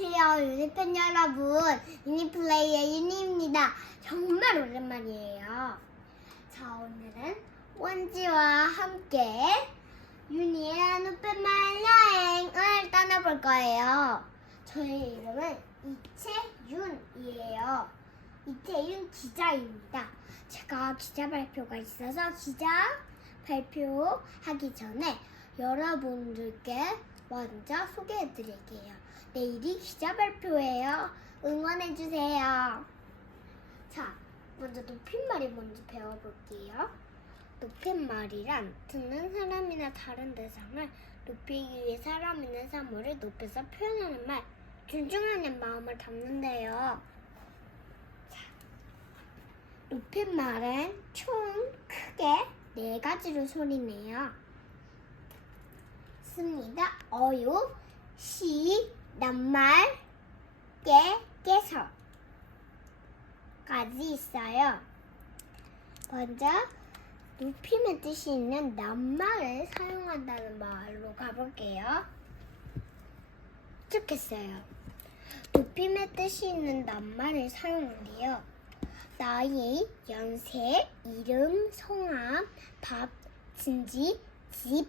안녕하세요, 유니팬 여러분. 유니플레이의 유니입니다. 정말 오랜만이에요. 자, 오늘은 원지와 함께 유니의 누페말 여행을 떠나볼 거예요. 저의 이름은 이채윤이에요. 이태윤 기자입니다. 제가 기자 발표가 있어서 기자 발표하기 전에 여러분들께 먼저 소개해 드릴게요. 내일이 기자 발표예요. 응원해 주세요. 자, 먼저 높임말이 뭔지 배워볼게요. 높임말이란 듣는 사람이나 다른 대상을 높이기 위해 사람 있는 사물을 높여서 표현하는 말, 존중하는 마음을 담는데요. 자, 높임말은 총 크게 네 가지로 소리내요. 습니다. 어유, 시, 낱말, 깨, 깨서 까지 있어요. 먼저 높임의 뜻이 있는 낱말을 사용한다는 말로 가볼게요. 좋겠어요. 높임의 뜻이 있는 낱말을 사용한대요. 나이, 연세, 이름, 성함, 밥, 진지, 집,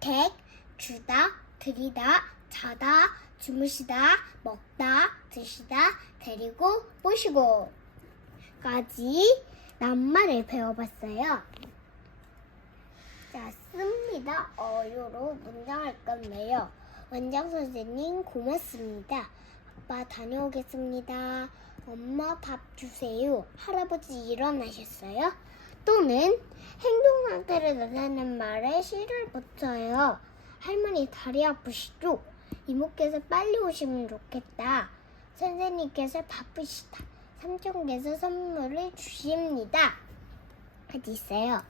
댁, 주다, 드리다, 자다, 주무시다, 먹다, 드시다, 데리고, 모시고 까지 낱말을 배워봤어요. 자, 씁니다. 어요로 문장할 건데요. 원장 선생님 고맙습니다. 아빠 다녀오겠습니다. 엄마 밥 주세요. 할아버지 일어나셨어요? 또는 행동 상태를 나타내는 말에 시를 붙여요. 할머니 다리 아프시죠? 이모께서 빨리 오시면 좋겠다. 선생님께서 바쁘시다. 삼촌께서 선물을 주십니다. 어디 있어요?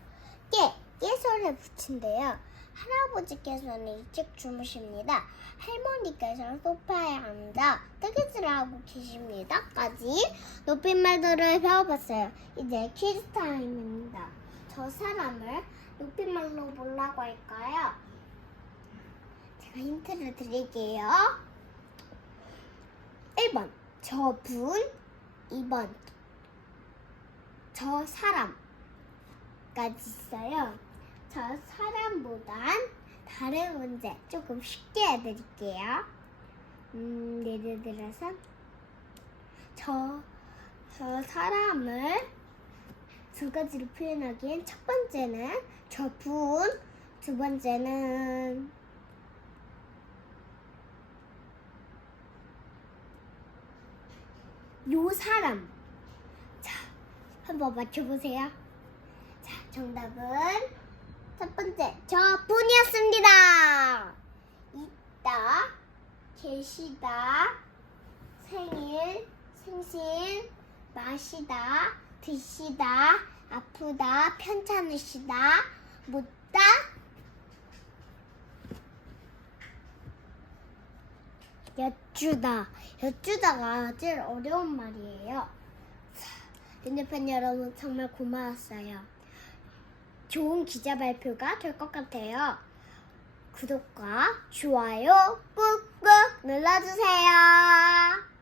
깨, 깨소를 붙인대요. 할아버지께서는 일찍 주무십니다. 할머니께서는 소파에 앉아 뜨개질을 하고 계십니다. 까지 높임말들을 배워봤어요. 이제 퀴즈 타임입니다. 저 사람을 높임말로 뭐라고 할까요? 제가 힌트를 드릴게요. 1번 저분 2번 저 사람까지 있어요. 저 사람보단 다른 문제 조금 쉽게 해드릴게요. 음, 예를 들어서 저, 저 사람을 두 가지로 표현하기엔 첫 번째는 저분, 두 번째는 요 사람. 자, 한번 맞춰보세요. 자, 정답은 첫 번째 저분이었습니다. 있다, 계시다, 생일, 생신, 마시다, 드시다, 아프다, 편찮으시다, 묻다, 여쭈다. 여쭈다가 제일 어려운 말이에요. 랜드팬 여러분 정말 고마웠어요. 좋은 기자 발표가 될 것 같아요. 구독과 좋아요 꾹꾹 눌러주세요.